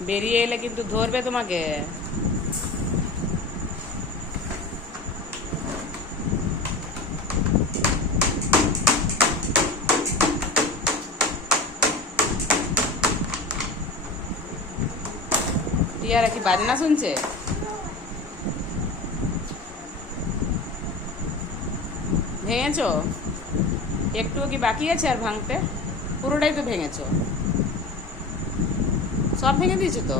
বেরিয়ে এলে কিন্তু ধরবে তোমাকে। টিয়ারা কি বাজনা শুনছে? ভেঙেছো? একটুও কি বাকি আছে আর ভাঙতে? পুরোটাই তো ভেঙেছো। সব ভেঙে দিয়েছ তো?